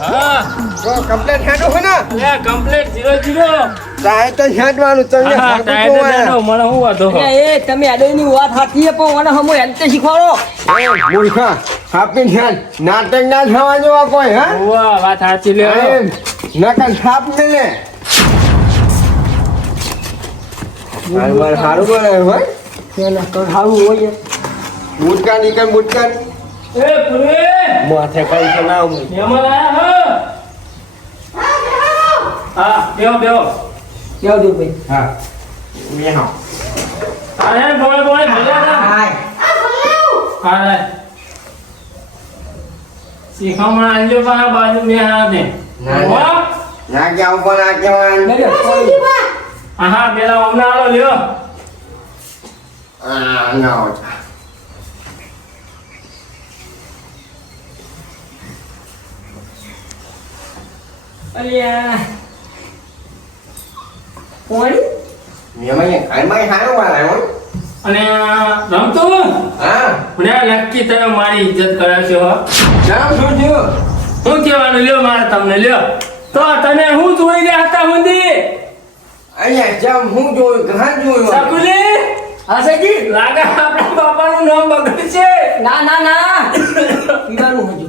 હા તો કમ્પ્લેટ હેડો હોય ને લે કમ્પ્લીટ 0-0 તાય તો હેડવાનું તમને હા ટાઈટ દેનો મને હું વાંધો એ તમે આડોની વાત સાચી છે પણ મને હમો હેલ્થ શીખવાડો મૂર્ખા હાપી ધ્યાન નાટક ના થવા જેવા કોઈ હા વાહ વાત સાચી લે નકર થાપ ને લે હાલ હારું બોલે હોય પેલા તો સારું હોય મુટકા નીકળ મુટકા એ પુરે માથે કઈ છે ના હું મહેમાન આયા હા બેહો કેવો દો ભાઈ હા મે હા અરે બોલે બોલે ભલે હા રે શીખામણ આજો પા બાજુ મે હા દે ના કે આવું પણ આ કેવાન હા પેલા હમણાં આલો લ્યો ના અલ્યા કોણ મેં આમાં હારો વાળા અને રમતું હા મને નક્કી તમે મારી ઇજ્જત કરાવશો હો નામ શું થયું શું કહેવાનું લ્યો મારે તમને લ્યો તો તને હું જોઈ રહ્યા હતા હુંદી અહીંયા જમ હું જોયું ઘણા જોયું સકુલી હા સાજી લાગે આપણા બાપાનું નામ બગડે છે ના ના ના પીવાનું હજુ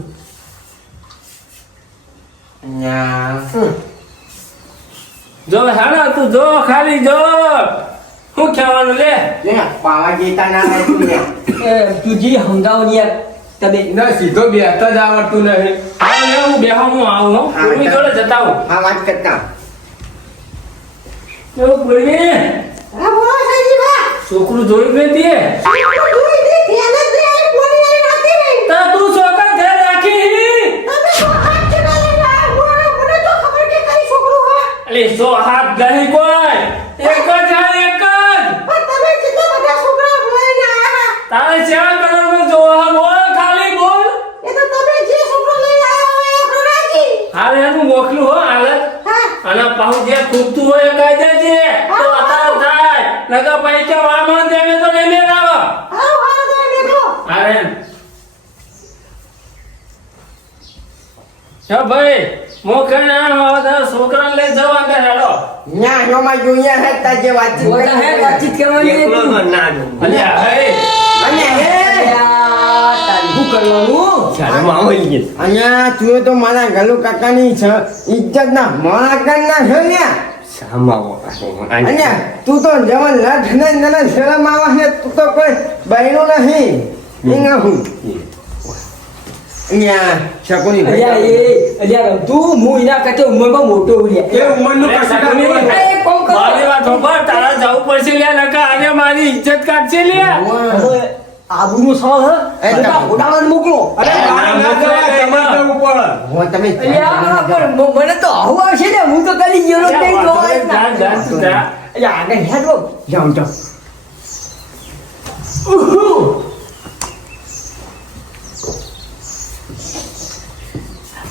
જો હાલો તું જો ખાલી જો શું કહેવાનું લે પાવા જેતા ના હતું ને તું જી સમજાવો ને યાર તમે ના સીધો બેસતા જ આવડતું નહીં હા લે હું બેહો હું આવું હો પૂરી જોડે જતા આવું હા વાત કરતા તો પૂરી હા બોલો સાહેબા છોકરું જોયું નથી છોકરું જોઈ દે ધ્યાન જ દે આ બોલી વાળી નાખી નહીં તો તું છોકરા ઘરે રાખી તમે તો હાથ ચડાવી ના મને તો ખબર કે કઈ છોકરું હા અલે સો હાથ ગઈ કોઈ એક જ આ એક જ પણ તમે કેટલા બધા છોકરા લઈને આયા તારે ચાર કલર નો જોવા બોલ ખાલી બોલ એ તો તમે જે છોકરો લઈને આયા હોય એ રાખી હાલ એનું મોકલું હો હાલત હા અને પાછું જે ખૂબતું હોય એ કહી દેજે તો અત્યારે થાય નકર પૈસા વાળમાં દેવે તો લઈને આવો હાલો હાલો તો નીકળો અરે ચો ભાઈ મોકે ના આવો છોકરાને લઈ જવા કે હેડો ન્યા નોમાં જોઈએ હતા જે વાતચીત બોલા હે વાતચીત કરવાની એકલો હતી. ના અલ્યા હે અને હે અલ્યા, તારી શું કરવાનું શરમ આવી અહીંયા તું તો મારા ગલુ કાકાની ઇજ્જત ના મારા ના છે ને અને તું તો જવાન લઠ ને નને શરમ આવે છે તું તો કોઈ બહેનો નહીં એંગા હું અહીંયા શકુની અલ્યા તું હું એના કરતા ઉંમરમાં મોટો એ ઉંમરનું કશું કામ નહીં. એ કોમ કરો. મારી વાત ખબર તારા જવું પડશે લે નકર આજે મારી ઇજ્જત કાઢશે લે હવે આબરૂનો સવાલ હે એ બધા ઉડાવવાને મોકલો અરે મારા મોકલો હું તમે અલ્યા પણ મને તો આવું આવશે ને હું તો કદી ગયો જ નહીં જોવા જ ના. અલ્યા આને હેડો જાઉં જાઉં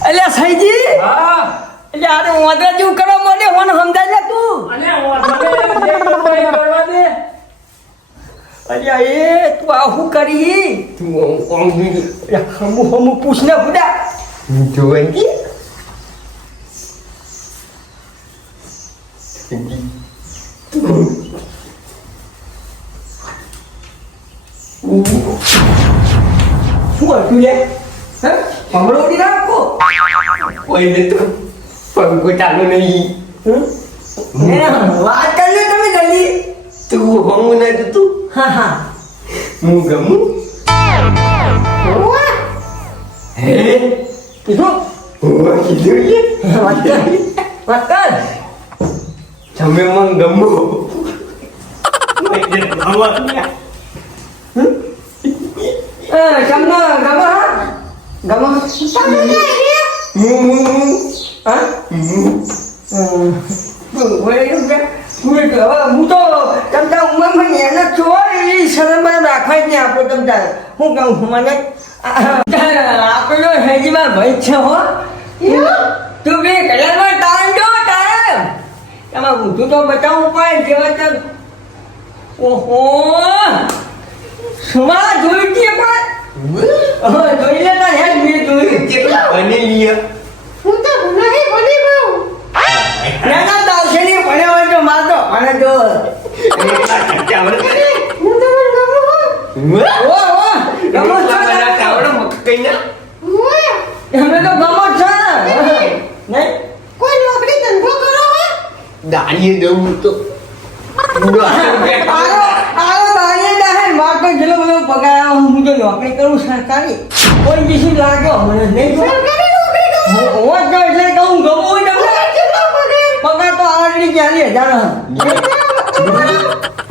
અલ્યા સઈજી હા અલ્યા આને વાંદરા જેવું કરવા માટે મને સમજાય લે તું અને હું તને જે કરવા દે અલ્યા એ તું આ શું કરી અલ્યા હમુ પૂછ ને બુડા જોઈ શું હતું લે હે ભમરો ઉડી રાખો કોઈને તો પંખો ચાલુ નહીં વાત કરી લે તમે જલ્દી તું હમું ના તું હા હા હું ગમું હે કીધું હું કીધું લે વાત કર તમે મન ગમો તમને ગમો હા ગમો તમે ને હા હું તો તમતા ઉંમરમાં એને છોડી શરમ રાખવા જ નહીં આપો તમતા હું કહું મને આપણો હેજીમાં ભાઈ છે હો તું બી કल्याણમાં ટાઈમ જો ટાઈમ એમાં ઊંધું તો બતાવવું પડે જેવા તો ઓહો સુમા જોઈ છે પણ જોઈ લેતા હે મેં જોયું કેટલા બની લીએ આવડે તો એટલા ખર્ચા આવડે તને? હું તમને ગમું હું. ઓ ગમો એટલા છો બનાવતા આવડે મકાઈના? હું. અમે તો ગમો છો નહીં કોઈ નોકરી ધંધો કરો હો. દાડીએ જવું તો આરો બારીએ દાહે માર તો જેલો બધો પગાર આવે હું તો નોકરી કરું સરકારી કોઈ બીજું લાગ્યો મને નહીં જો સરકારી નોકરી કરો. હું તો એટલે કહું ગમું તમને કેટલો પગાર? પગાર તો આલરેડી 40,000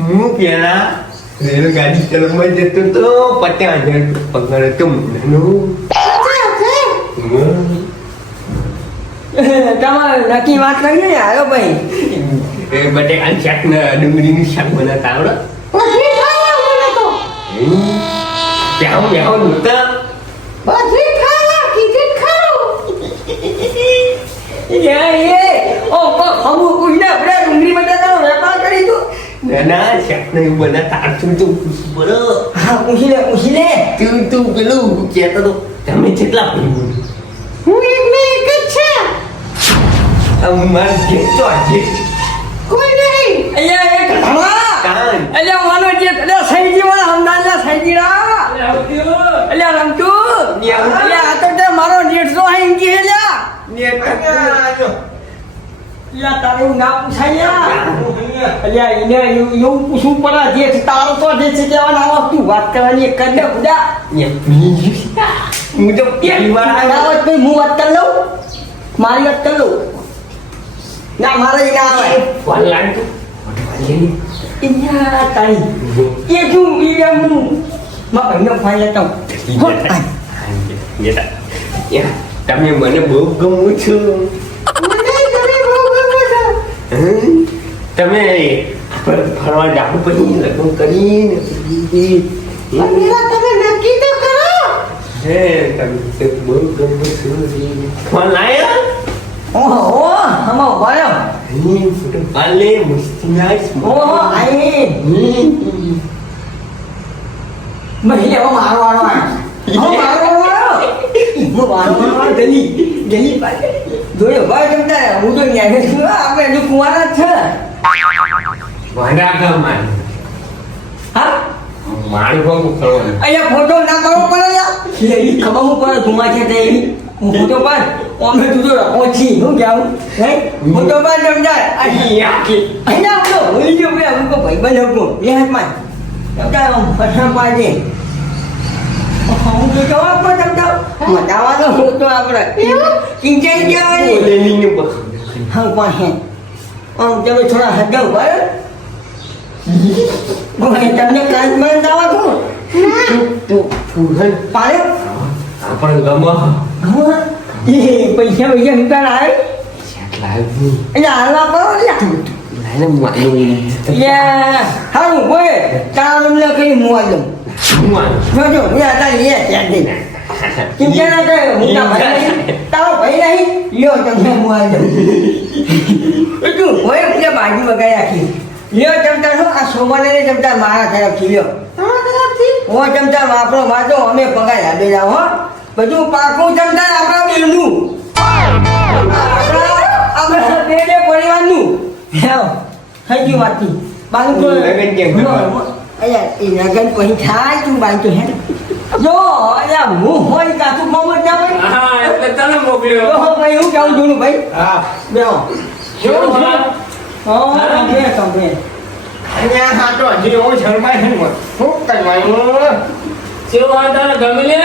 હું પેલા રેલગાડી ચલાવવા જતો તો 50,000 પગાર હતો મહિનાનો. તમારે નક્કી વાત કરી ને આવ્યો ભાઈ એ બટેકાનું શાક ને ડુંગળીનું શાક બનાવતા આવડે? બધી ખાવા મને તો. પ્યાવ પ્યાવ નહોતા. બધી ખાવા કીધી ખાવું. એ ઓ ખમુ કુછને આપણે ડુંગળી બટાકાનો વેપાર કરી દો ના શાક ને એવું બનાવતા આવડતું તો બરો. હા પૂછી લે તું પેલું કહેતો તો તમે કેટલા ભાઈ હું એક ને એક જ છે. મારે જેટલો આજે કોઈ નહીં. અહીંયા એક ધમા કાન અલ્યા માનો જે અલ્યા સૈજી વાળા હમદાનના સૈજીરા અલ્યા રમતુ અલ્યા આ તો તે મારો જેઠસો હઈ ગઈ અલ્યા અલ્યા તારું નામ પૂછાયા અલ્યા એને એવું પૂછવું પડે જેઠ તારો તો જે છે કહેવાના આવો તું વાત કરવાની એક કર દે ખુદા હું તો પહેલી વાર આવ્યો. આવત ભાઈ હું વાત કરી લઉં મારી વાત કરી લઉં ના મારે ઈ ના આવે ફોન લાગતો ઇન્યા તારી એ તું ઈ હું માં ભાઈને ફોન લેતો તમે મને બહુ ગમો છો. મને તમે બહુ ગમો છો. તમે ફરવા જાવું પછી લગ્ન કરીને પણ પેલા તમે નક્કી તો કરો. હે તમે તો બહુ ગમો છો. ફોન લાયા ઓહો હમો ભાયો ફોટો પાલે મસ્તી નાઈસ. ઓહો આઈ મહિલે ઓ મારો વાળો હું ગલી જોયો ભાઈ જમતા હું તો ન્યાય છું આપણે હજુ કુંવારા જ છે વાડા ગામમાં હા મારું બહુ કરવાનું. અહીંયા ફોટો ના પાડવો પડે યાર એવી ખબર હું પડે ધુમા છે તે એવી હું ફોટો પાડ અમે તું તો ઓછી હું જાઉં હે ફોટો પાડ જમતા અહીંયા બોલો હોઈ ગયો ભાઈ હું કો ભાઈ બન હકો એ હાથમાં જમતા ફસા પાડે હું તો જવાબ પણ જમતા મજાવાનો ફોટો આપણે કિંચાઈ જવાની લેલીને બસ હા પણ આમ તમે થોડા હટાવ બરાબર હું તમને કાંઈ મને દાવા કહું તું ફૂલ પાડ્યો આપણે ગમો એ પૈસા હિંકાર આવે લાવી એટલે હાલવા કરો લાઈને મારું હારું કોઈ તારા રૂમ કરી મુવા દઉં જોજો મેં અત્યારે એ ત્યાં દઈ ચિંતા ના કરે હું ના ભાઈ નહીં તારો ભાઈ નહીં લ્યો તમને મુવા દઉં એટલું હોય એટલે બાજુ વગાઈ રાખી લ્યો ચમચા શું આ સોમાને ચમચા મારા તરફથી લ્યો તમારા તરફથી હો ચમચા વાપરો વાંચો અમે પગાર યાદે જાઓ હો બધું પાકું ચમચા આપણા બિલનું આપણા બે પરિવારનું થઈ વાતી બાજુ તો લગન કેમ કરવાનું? અલ્યા એ લગન પછી થાય તું બાજુ હે જો અલ્યા હું હોય કાચું મોમત ના ભાઈ હા એટલે તને મોકલ્યો જો ભાઈ હું કેવું જોનું ભાઈ હા બેહો કેવું છે? હા બે કંપની અહીંયા હાટો હજી હું શરમાય છે ને શું કરવાનું કેવું આ તને ગમી લે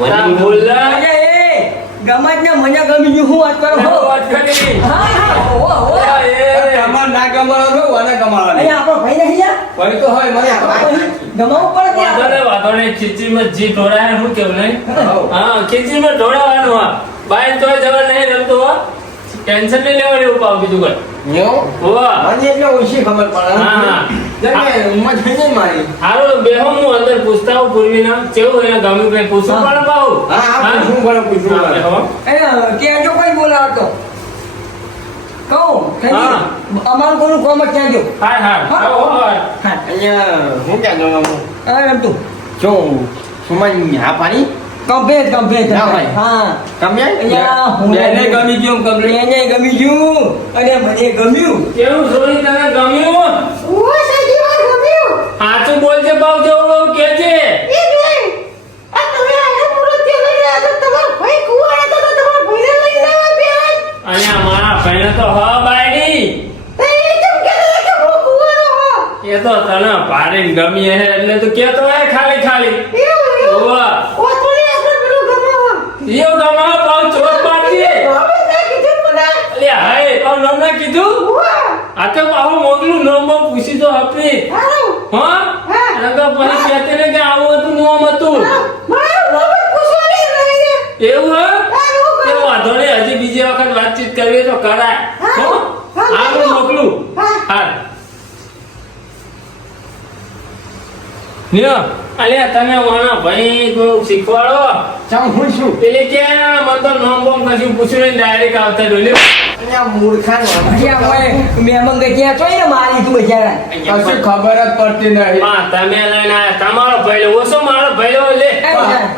તાર બોલલા અરે એ ગમત ને મને ગમી ગયું હું વાત કરો હો વાત કરી હા હો હો તમાર ના કમાવાનો વાના કમાવાનો અહીંયા આપણો ભાઈ નહીં યાર ભાઈ તો હોય મને ગમાવું પડે વાંધો નહીં ખીચડીમાં જી ઢોળાય શું કેવું નહીં હાઉ. હા ખીચડીમાં ઢોળાવાનું હા બાય તોય જવા નહીં રમતો હો ટેન્શન નહીં લેવાનું એવું પાવ બીજું કઈ એવું હોવા મને એટલે ઓછી ખબર પડે હા. જમે ઉંમર થઈ જાય મારી હારું બેહો હું અંદર પૂછતા હું પૂર્વીના કેવું એને ગમ્યું કઈ પૂછવું પડે પાવ હા હા પૂછવું પડે પૂછવું પડે ત્યાં જો કોઈ બોલાવતો કહું હા. અમારું કોનું કોમ જ ત્યાં જો હા હા હા. હા હા અહીંયા હું ક્યાં જવાનું હવે રમતું શું સુમાની હા પાણી કમ્પ્લીટ ના ભાઈ. હા તમે અહીંયા હું બેને ગમી ગયું કમ્પ્લીટ. એને ગમી ગયું અને મને ગમ્યું કેવું છોરી તને ગમ્યું? ઓ સજી વાર ગમ્યું સાચું બોલજે બાવ જેવું કેજે. એ બેન આ તમે આને પૂરો તે લઈને આ તમારો ભાઈ કુવાડે તો તમારો ભાઈને લઈને આવ્યા બેન અને મારા ભાઈને તો હ બાયડી. એ કેમ કે હું કુવાડો હો એ તો તને ભારે ગમી હે એટલે તું કેતો હે ખાલી. એવું ઓવા. ઓ થોડી આપણે પેલું ગમાવો ઈયો તમારો પાવ ચોટ પાડજે. હવે ના કીધું મને લે હાય તો નામ ના કીધું. વાહ આ તો આવું મોગલું નામ પૂછી તો હપી. હાલો હા? હા. નકર પછી કહેતે ને કે આવું હતું નામ હતું. મારું મોબાઈલ પૂછવાની રહીને એવું હે? હા એવું તે વાંધો નહીં, હજી બીજી વખત વાતચીત કરવી હોય તો કરાય. હા. હો? હા. આવું મોકલું. હા. હા. લ્યો, અલ્યા તને વાના ભાઈ કોઈ શીખવાડો. ચમ હું છું પેલી કે મને તો નામ બોમ કશું પૂછ્યું નહીં, ડાયરેક્ટ આવતા રહ્યો. લ્યો. અને આ મૂર્ખાનો મેમન ગયા તો ને મારી તું બજારા કશું ખબર જ પડતી નહીં હા, તમે લઈને આયા. તમારો ભાઈલો ઓછો મારો ભાઈલો લે.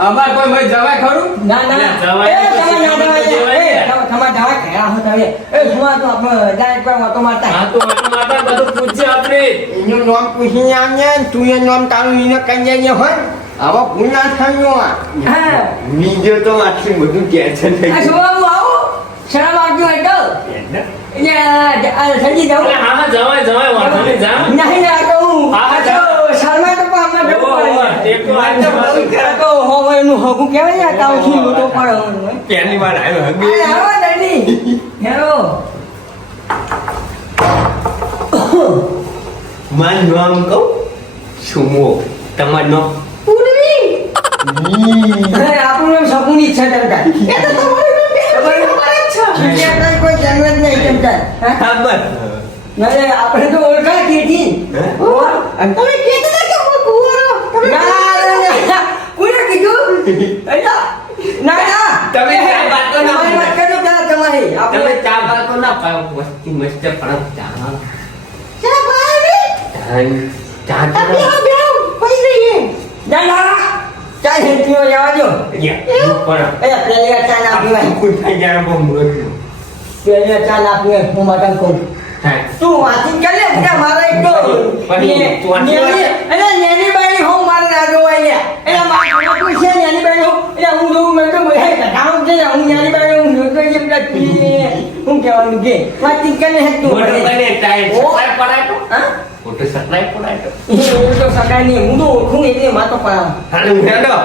અમાર કોઈ ભાઈ જવાય ખરું ના ના ના, જવાય એ તો તમાર ના પછી જવાય જવાય. એ તમાર જવાય ખરા હો તમે એ સુવા તો આપણે ડાયરેક્ટ પર વાતો મારતા હા તો આટલું માતા બધું પૂછજે આપણે. એનું નામ પૂછીને આવીએ ને તું એ નામ તારું એને કહી જઈએ હોય આવા ભૂલ ના થયો હા. બીજો તો આટલું બધું ટેન્શન થઈ આ ગયું સુવા હું આવું શરમ આવતી હોય તો આ સજી જાઉં એટલે હા જવાય વાંધો નહીં, જા. નહીં ના તો હું હા, આ તો શર્મા તો પણ આપણે જવું ઓહો, પડે એક તો આ તો બધું આ તો હવે એનું હગું કહેવાય ને તાવ થી તો પડે પહેલી વાર આવ્યો હવે અરે આવો દાદી હેરો મારું નામ કહું સુમો તમારું નામ પૂર્વી અરે આપણું નામ શકુની છે તમતા એ તો તમારી બેન ખબર જ છે જગ્યા કોઈ જન્મ જ નહીં તમતા હા ખબર અરે આપણે તો ઓળખા કેથી તમે કહેતા હતા કે હું કુવાડો તમે ના કોને કીધું એલા ના ના તમે ચા બાતો ના તમારી વાત કરો પેલા તમારી તમે આપણે ચા બાતો ના પાવ મસ્તી મસ્ત પણ ચા ચા બાવી ચા આ બેહો બેહો પઈ રહીએ ના ના ચા હેતીઓ જવા દો પણ એ પેલી ચા ના પીવાય કોઈ થઈ જાય બહુ મોટું પેલી ચા ના પીવાય હું માતા કહું થાય તું વાંચી કર લે બેટા મારે એક તો પછી તું વાંચી લે. અરે નેની બાઈ હું મારે ના જોવાય લે એટલે મારે કોઈ છે નેની બાઈ હું એટલે હું જોઉં મેં તો બોલાય કઢાઉં છે હું નેની બાઈ હું જોતો જેમ કે હું કહેવાનું કે વાંચી કર લે તું મોટો બને ટાઈમ ઓ. સપ્લાય પડાય તો હા મોટો સપ્લાય પડાય તો એ તો સકાય નહીં હું તો ઓળખું એટલે માતો પડાવ હાલે હેડો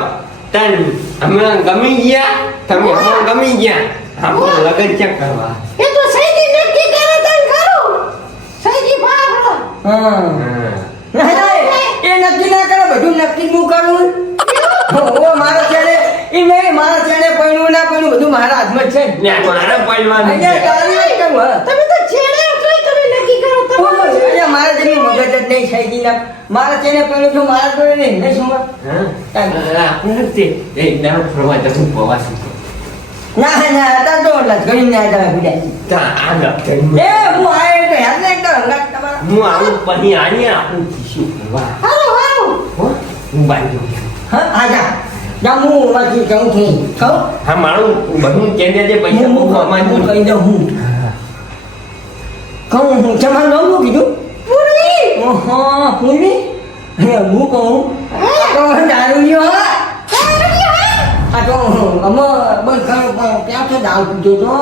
તન અમે ગમી ગયા તમે અમે ગમી ગયા આપણે લગન ચેક કરવા એ તો સૈજી નક્કી કરે તન ખરું સૈજી ભાગલો હા એ નક્કી ના કરે બધું નક્કી હું કરું ઓ મારા છેડે એ મેં મારા છેડે પૈણું ના પૈણું બધું મારા હાથમાં જ છે ને મારે પડવાનું અહીંયા તારી વાત કરું હા તમે તો છેડે છો તમે નક્કી કરો તમારું અહીંયા મારા જેટલું મગજ જ નહીં થઈ ગઈ મારા છેડે પૈણું છું મારા જોડે નહીં નહીં શું આપણે તે એક દાડો ફરવા જશું પ્રવાસી ના ના હતા તો ગણી ના હતા બુડા તા આગળ એ હું આયો તો યાદ નહીં તો હંગાત તમારા હું આવું પછી આની આપણું ખીશું કરવા હાલો હાલો હો હું બાજુ હા આજા જા હું વાંચી જાઉં છું કહું હા મારું બધું કેને જે પૈસા હું બહુ કમાયું કહી દઉં હું કહું હું તમારું નામ શું કીધું પૂર્વી ઓહો પૂર્વી હે હું કહું આ તો દારૂડિયો હા આ તો અમે બસ ક્યાં તો દારૂ પીધો તો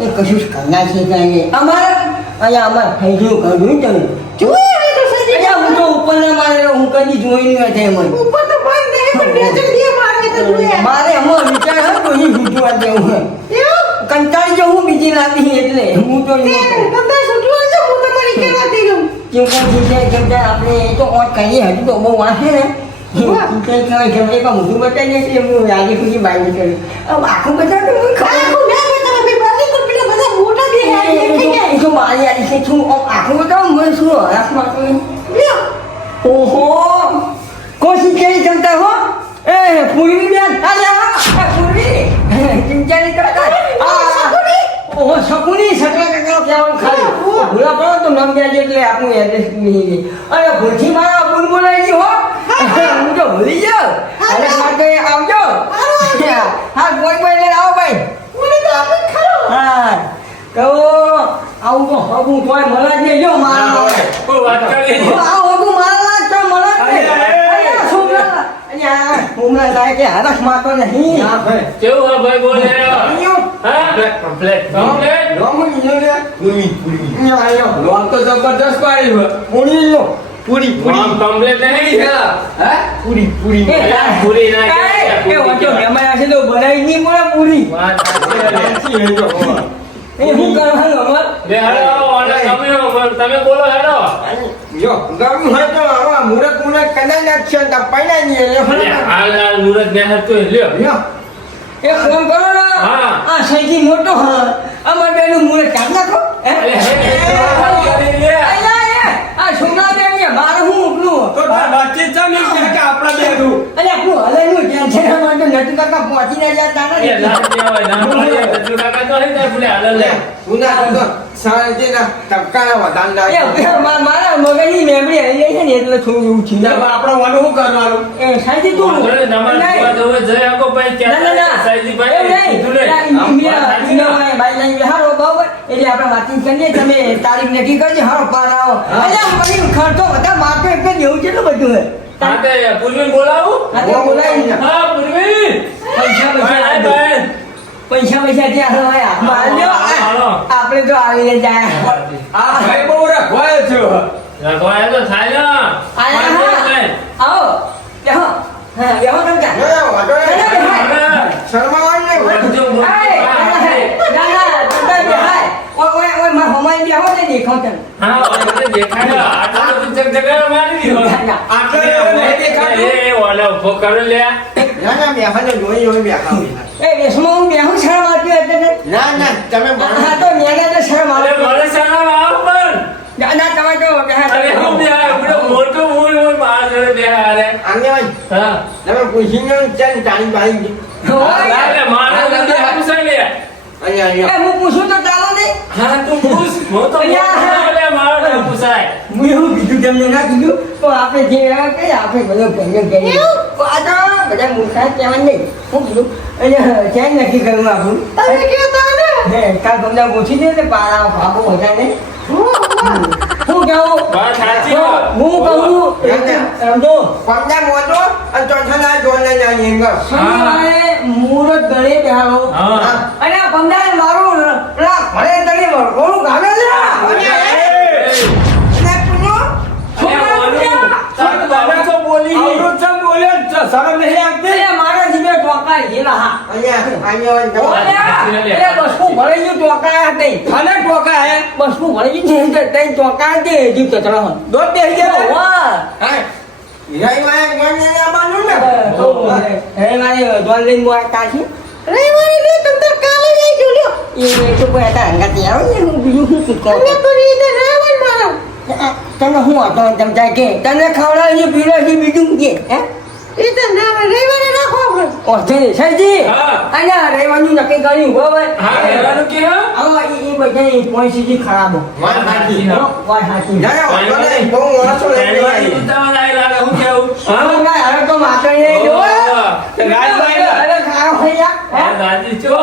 એ કશું જ કરનાર છે ત્યાં અમારે અહીંયા અમારે થઈ ગયું કર્યું તમે જોઈ હવે તો સૈજી અહીંયા હું તો ઉપરના મારે હું કદી જોઈ નહીં હતા એમ ઉપર તો બંધ નહીં પણ બે જલ્દી મારે તો જોયા મારે હમણાં વિચાર હતો તો અહીં ભૂજવા જેવું હે એવું કંટાળી જવું બીજી લાગી એટલે હું તો તે તમને છૂટવું છે હું તમારી કેવા દઈ દઉં ચિંતા ચિંતા આપણે તો ઓટ કરીએ હજુ તો બહુ વાંચે ને ચિંતા કહેવાય કે એક મોઢું બતાવીએ એટલે હું આજે સુધી બાઈ કર્યું આખું બતાવ્યું હું ખબર આખું ના બતાવે ભાઈ બાકી કોઈ પેલા બધા મોટા બે હારી થઈ જાય એ તો મારી આલી છે છું આખું બતાવું મને શું હરાસમાં તો લ્યો ઓહો કોશિશ કરી ચમતા હો એ પૂરી બેન અરે પૂરી ચિંતા નહીં કરતા ઓહો શકુની સકલા કાકા કહેવાનું ખાલી ભૂલા પડો તો નામ ગયા એટલે આપણું એડ્રેસ નહીં અરે ભૂલથી મારા બોલ બોલાઈ ગયો હો હું તો ભૂલી જાઉં અરે માટે આવજો હા કોઈ કોઈ લઈને આવો ભાઈ મને તો આપણે ખરો હા કહો આવું તો હગું કોઈ મળે જ નહીં જો મારા કોઈ વાત કરી આવું હગું મારા તો મળે જ નહીં અહીંયા છોકરા અહીંયા હમણાં થાય કે હરખ માતો નહીં હા ભાઈ કેવું હા ભાઈ બોલે હા કમ્પ્લેટ લોમન લે પૂરી અહીંયા આયો લોન તો જબરદસ્ત પાડી હોય. પૂરી લો પૂરી આમ કમ્પ્લેટ નહીં હે? પૂરી પૂરી ના એ વાંચો મહેમાન આવશે તો બનાવી નહીં મળે પૂરી વાત સાચી. એ હું કરવાનું અમાર બે હેડો અને તમે બોલો હેડો જો ગમ હોય તો આવા મુરત કદાચ નાખશે તો પૈણા નહીં અને હાલ મુરત ને હતો લ્યો લ્યો એ ફોન કરો ને હા. આ સૈથી મોટો હા અમાર બેનું મુરત કાઢ નાખો હે અરે, હે, અહીંયા આ છોકરા બેન મારે હું ઉપલું તો તાર વાતચીત છે નહીં કે આપણા બેનું. અરે આપણું હલેનું ટેન્શન અમારે તો નટુ કાકા પહોંચી ના જાય તારા એ ના દેવાય, ના પાડીએ, તો કાકા તો નહીં થાય, ભૂલે હાલે લે. ઉના તો સાંજના તબકાના વધાંડા મારા મગજની મેમરી હરી જાય છે ને એટલે થોડું એવું છે હવે આપણે વાનું શું કરવાનું? એ સાઈથી તું વાંધો નહીં, તમારે જોવા જવું જય આખો ભાઈ ના ના ના સાઈજીભાઈ કીધું ને. એટલે આપણે વાતચીત કરીએ તમે તારીખ નક્કી કરજો હારો પાર આવો અલ્યા મને ખર્ચો બધા માપે એટલે જેવું કેટલું બધું હે હા, તે પૂર્વીને બોલાવું? હા, તે બોલાવીને. હા, પૂર્વી. પૈસા ભાઈ, પૈસા ભાઈ. પૈસા ત્યાં હોય માલ્યો હાલો. આપણે તો આવીને જાય આ ભાઈ બહુ રખવાય છે. રાખવા એ તો થાય ને. આયા નહીં. આવો બેહો હા બેહો તમતા શર્માવાનું નહીં વધજો, વધજો. હા, હવે દેખાય ને. આટલો બધો જગજગાટ મારી દીધો. આટલો એવો નહીં દેખાતો. એ ઓલે ઉભો કરો લે. ના બેહાને જોઈ બેહા ના તમે અરે, મને શરમ આવે પણ. અરે, હું બેહાય, પેલો મોટો મૂળ હોય, મારા જોડે બેહાય. આને હા. તમે પૂછીને ચાલ ટાણી બાળી અરે, મારા જોડે પૂછાય લે. અહીંયા હું પૂછું તો ચાલો નહીં હા, તું પૂછ. હું તો પૂછું લે, મારા જોડે પૂછાય. હું એવું કીધું તમને ના કીધું તો આપણે જે કહીએ આપણે બધો ભેગો કરીએ તો આ તો બધા મૂર્ખા કહેવાય નહીં હું કીધું અહીંયા ચેન નક્કી કરવું આપણું તમે કયો તો ને કાલ તમને પૂછી દે ને પારા ભાગો બધા ને હું કહું વાત સાચી હો. હું કહું સમજો પગના મોટો અને ચોથાના જોડને જાણીએ શનિવારે મુહૂર્ત ગળે બેહાડો હા. અને આ પંડાલ મારું પેલા ભલે તને વળગોળું ગામે છે તમે તો બોલી નહીં. આવડું ચમ બોલ્યો ને, શરમ નહીં આવતી? મારા જીભે ટોકાય જેલા હા અહીંયા એટલે બસનું ભરાઈ ગયું ટોકાયા જ નહીં અને ટોકા હે બસનું ભરાઈ ગયું છે તઈ ટોકાયા જ નહીં જીવ ચતરા હોય દોઢ બેસી ગયા. વાહ હે મારે દોન લઈને મોય કાશી રવિવારે લે તમ તો કાલે જઈ જોલ્યો એ તો કોઈ હતા અંગાતી આવો ને હું બીજું શું કહું અમે તો રીતે રાવણ મારો તને હું હતો તમ જાય કે તને ખવડાવી પીવડાવી બીજું કે હે એ તો ના રવિવારે રાખો આપણે ઓછે સજી હા. અહીંયા રહેવાનું નક્કી કર્યું બરાબર હા, રહેવાનું કે હા? હવે એ બધા પોઈસી ખરાબ વાત સાચી. વાત સાચી બહુ માણસો પહેલી ઉતાવળ આવી લાગે, હું કેવું? હા? હવે તો માત્ર એ જો ઓહો. રાજભાઈ અરે ખાઓ ખૈયા હા, રાજી છો.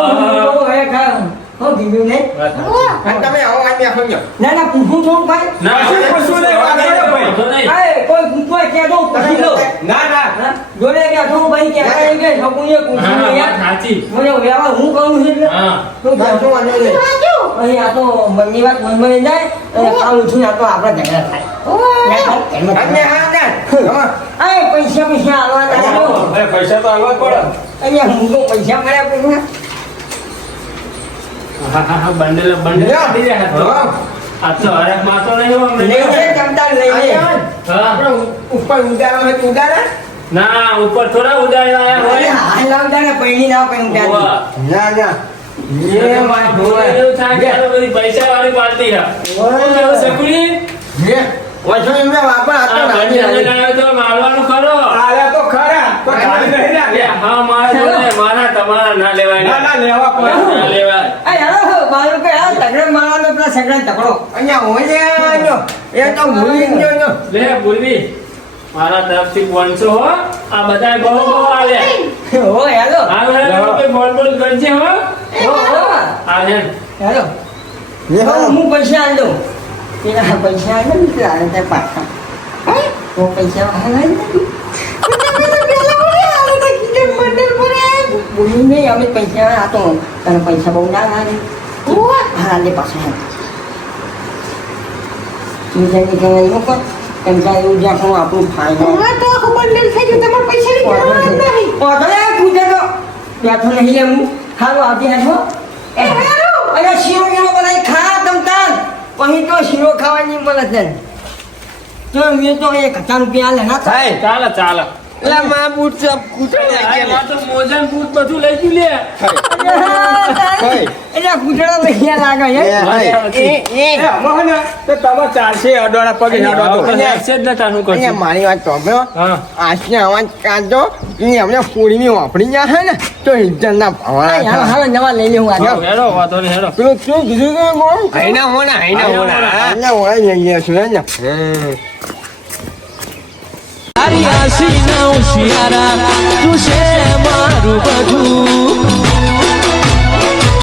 હે ખાઓ હું કીધું ને વાત સાચી. તમે આવો અહીંયા ખોજો ના ના પૂછું છું ભાઈ ના, કશું પૂછવું નહીં, વાત કરો ભાઈ. વાંધો નહીં. કોઈ પૂછવા કે દો પૂછી લો ના ના હા? જોડે કે તો ભાઈ કે ભાઈ કે છોકરીએ પૂછ્યું હા, નહીં વાત સાચી. મને વ્યવહાર હું કહું છું એટલે હા. શું કહું? વાંચો અહીં આ તો બંને વાત મનમાં જાય અને કામ છું આ તો આપણે ઝઘડા થાય આ પૈસા પૈસા આવવાના હવે પૈસા તો આવવા જ પડે. અહીંયા હું તો પૈસા મળ્યા પૈસા હા, હા, હા, બંડલ બંડલ કાઢી રહ્યા છો. આ તો હરખ માતો નહીં હો અમને. લઈ લે ચમચા લઈ લે હા. ઉપર ઉડાડવા હોય તો ઉડાડે ના, ઉપર થોડા ઉડાડ્યા અરે હોય. હાલ લાવતા ને પૈણી ના પૈણી હોવા. ના ના એ માય ભોળા એવું થાય કે આ તો બધી પૈસાવાળી પાર્ટી છે. શું કેવું, સકુડી? ઓછો એમને વાપર આ તો આ નાની બંડલને નાની. લાવ્યો તો મારવાનું ખરો. આયા તો ખરા પણ ખાલી નહીં એ લાગ્યા. હા, મારા જોડે, મારા તમારા ના લેવાય ના ના લેવા પડે. ના લેવાય. આ યાર મારું કે આ તગડે મારવાનો પેલા સગડા તકડો અહીંયા હોય ને એ તો ભૂલી જ ગયો લે બોલવી, મારા તરફથી 500 હો. આ બધાય બહુ બહુ આલે. ઓ હેલો હા, હેલો, કોઈ બોલ કરજે હો આ લે હેલો લે હાલો. હું પૈસા આલ દઉં પેલા પૈસા આલ દઉં એટલે આલે તે પાછા હું પૈસા હાલ દઉં તમે તો પેલા મને આલે તો કીધું મંડળ પર બોલું નહીં અમે પૈસા આ તો તને પૈસા બહુ ના લાગે ઓવા હા લે પાછા તું જઈને કહેવાય એવું કર કેમ કે એવું જ્યાં આપણું ફાયદો ઓવા તો આખું મંડળ થઈ ગયું તમારે પૈસાની જરૂર જ નહીં ઓટલે પૂછે તો બેઠો નહીં લે હું હારું આવતી હાથો એ હારું અરે શીરો ગીરો બનાવી ખા તમ તાર પછી તો શીરો ખાવાની મળે છે તો મેં તો 1000 રૂપિયા આલે ના થાય ચાલે ચાલે લા માં બૂટ સબ કૂટે આ તો મોજન બૂટ બધું લઈ ગયું લે એટલે કૂટડા લઈ લાગે હે એ એ મોહન તો તમે ચાલશે અડોળા પગે હેડો તો છે જ નતા શું અહીંયા મારી વાત સાંભળો હા આજને અવાજ કાઢો ને અમને પૂરીની વાપરી ગયા હે ને તો ઇજ્જત ના હાલ ભાવના હાલ નવા લઈ લે હું આજે હેડો વાતો નહીં હેડો પેલું શું કીધું કે કોણ હાઈના હોના હાઈના હોના લઈ છું ને તારી આશી ના ઉશિયારા તું છે મારું બધું